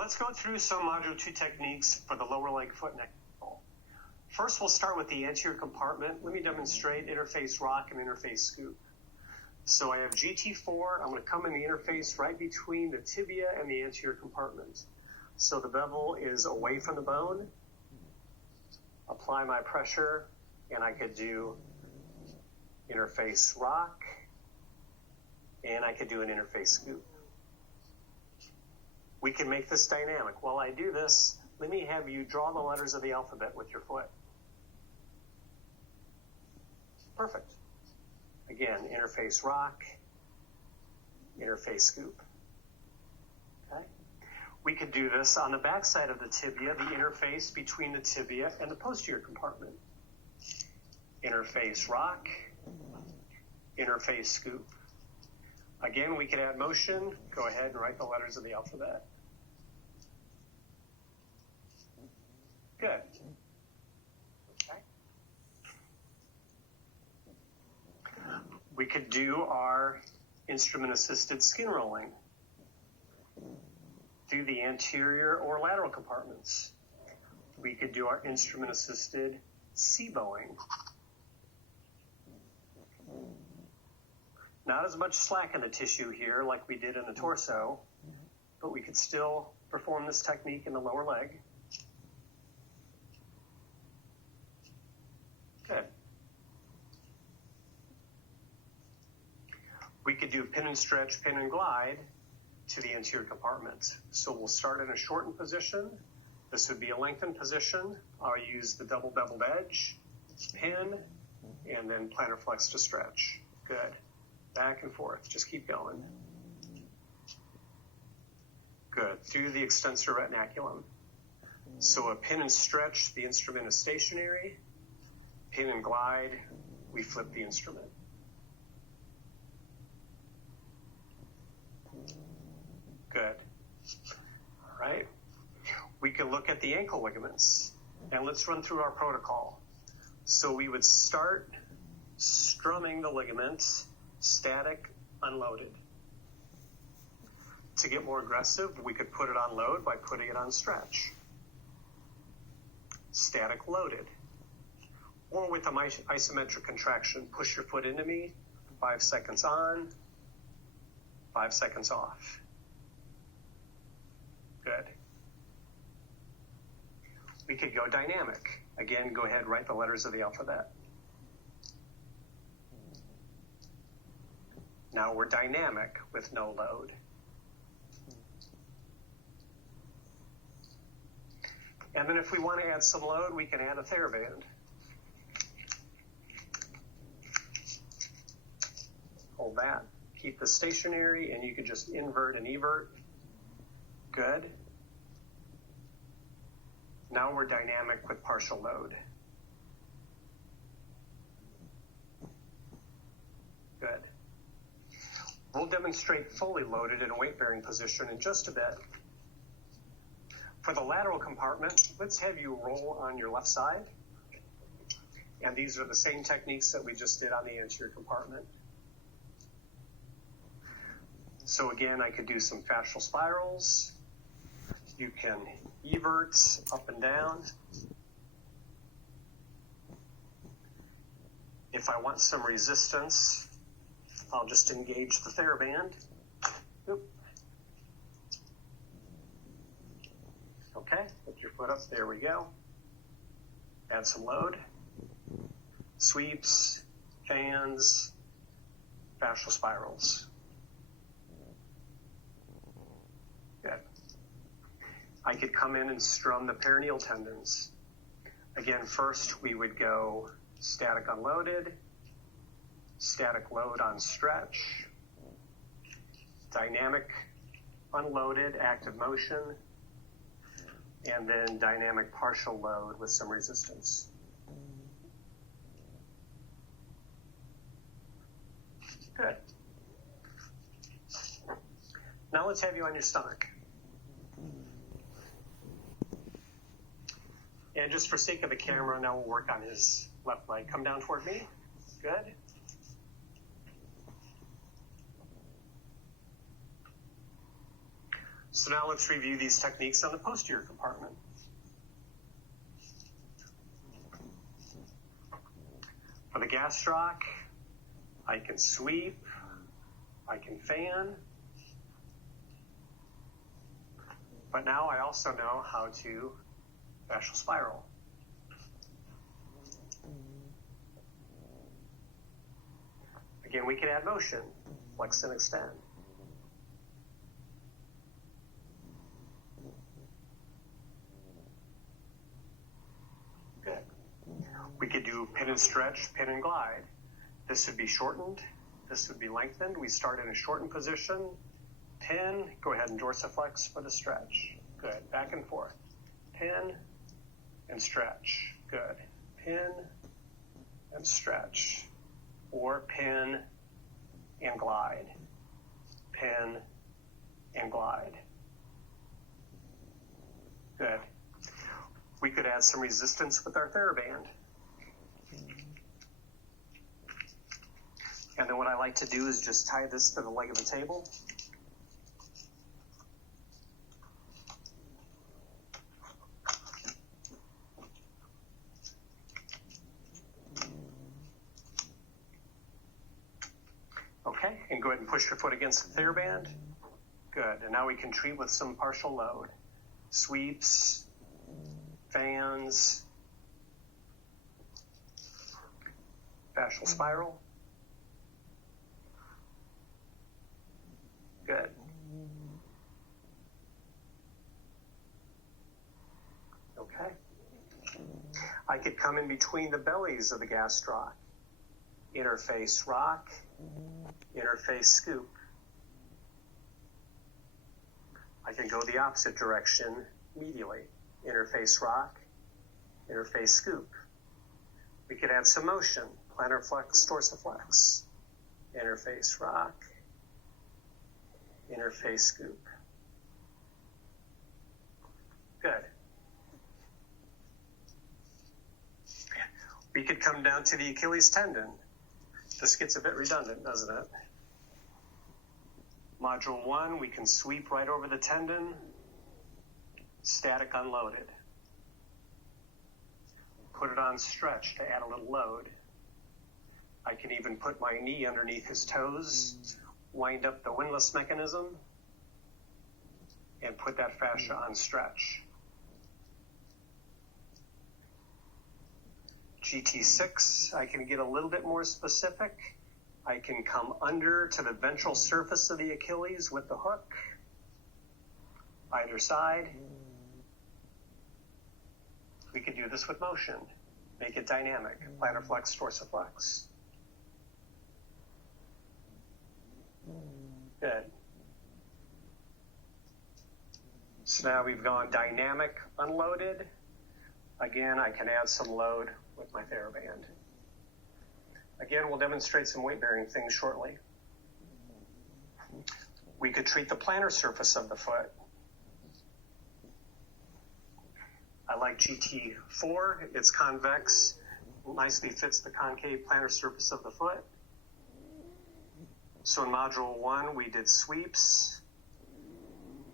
let's go through some Module 2 techniques for the lower leg foot neck control. First, we'll start with the anterior compartment. Let me demonstrate interface rock and interface scoop. So I have GT4. I'm going to come in the interface right between the tibia and the anterior compartment. So the bevel is away from the bone. Apply my pressure, and I could do interface rock, and I could do an interface scoop. We can make this dynamic. While I do this, let me have you draw the letters of the alphabet with your foot. Perfect. Again, interface rock, interface scoop. Okay. We could do this on the back side of the tibia, the interface between the tibia and the posterior compartment. Interface rock, interface scoop. Again, we could add motion. Go ahead and write the letters of the alphabet. Good. Okay. We could do our instrument-assisted skin rolling through the anterior or lateral compartments. We could do our instrument-assisted C-bowing. Not as much slack in the tissue here like we did in the torso, but we could still perform this technique in the lower leg. Good. We could do pin and stretch, pin and glide to the anterior compartment. So we'll start in a shortened position. This would be a lengthened position. I'll use the double beveled edge, pin, and then plantar flex to stretch. Good. Back and forth. Just keep going. Good. Through the extensor retinaculum. So a pin and stretch, the instrument is stationary. Pin and glide, we flip the instrument. Good. All right. We can look at the ankle ligaments. And let's run through our protocol. So we would start strumming the ligaments, static, unloaded. To get more aggressive, we could put it on load by putting it on stretch. Static, loaded. Or with an isometric contraction, push your foot into me, 5 seconds on, 5 seconds off. Good. We could go dynamic. Again, go ahead, write the letters of the alphabet. Now we're dynamic with no load. And then if we want to add some load, we can add a TheraBand. Hold that. Keep this stationary, and you can just invert and evert. Good. Now we're dynamic with partial load. Good. We'll demonstrate fully loaded in a weight-bearing position in just a bit. For the lateral compartment, let's have you roll on your left side. And these are the same techniques that we just did on the anterior compartment. So again, I could do some fascial spirals. You can evert up and down. If I want some resistance, I'll just engage the TheraBand. Oop. Okay, put your foot up, there we go. Add some load. Sweeps, fans, fascial spirals. Good. I could come in and strum the perineal tendons. Again, first we would go static unloaded, static load on stretch, dynamic unloaded, active motion, and then dynamic partial load with some resistance. Good. Now let's have you on your stomach. And just for sake of the camera, now we'll work on his left leg. Come down toward me. Good. So now let's review these techniques on the posterior compartment. For the gastroc, I can sweep, I can fan, but now I also know how to fascial spiral. Again, we can add motion, flex and extend. Good. We could do pin and stretch, pin and glide. This would be shortened. This would be lengthened. We start in a shortened position. Pin, go ahead and dorsiflex for the stretch. Good. Back and forth. Pin and stretch. Good. Pin and stretch. Or pin and glide. Pin and glide. Good. We could add some resistance with our TheraBand. And then what I like to do is just tie this to the leg of the table. Okay, and go ahead and push your foot against the TheraBand. Good, and now we can treat with some partial load. Sweeps, fans, fascial spiral. Good. Okay. I could come in between the bellies of the gastroc. Interface rock, interface scoop. I can go the opposite direction medially. Interface rock, interface scoop. We could add some motion. Plantar flex, dorsiflex. Interface rock, interface scoop. Good. We could come down to the Achilles tendon. This gets a bit redundant, doesn't it? Module 1, we can sweep right over the tendon, static unloaded. Put it on stretch to add a little load. I can even put my knee underneath his toes, wind up the windlass mechanism, and put that fascia on stretch. GT6, I can get a little bit more specific. I can come under to the ventral surface of the Achilles with the hook, either side. We could do this with motion, make it dynamic, plantar flex, dorsiflex. Good. So now we've gone dynamic, unloaded. Again, I can add some load with my TheraBand. Again, we'll demonstrate some weight-bearing things shortly. We could treat the plantar surface of the foot. I like GT4. It's convex, nicely fits the concave plantar surface of the foot. So in Module 1, we did sweeps.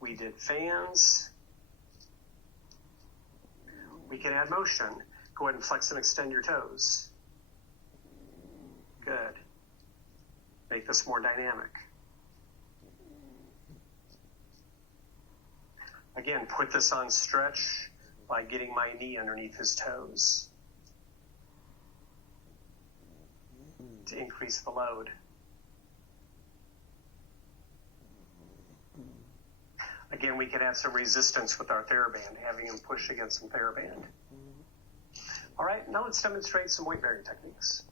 We did fans. We can add motion. Go ahead and flex and extend your toes. Good. Make this more dynamic. Again, put this on stretch by getting my knee underneath his toes to increase the load. Again, we can add some resistance with our TheraBand, having him push against some TheraBand. All right, now let's demonstrate some weight-bearing techniques.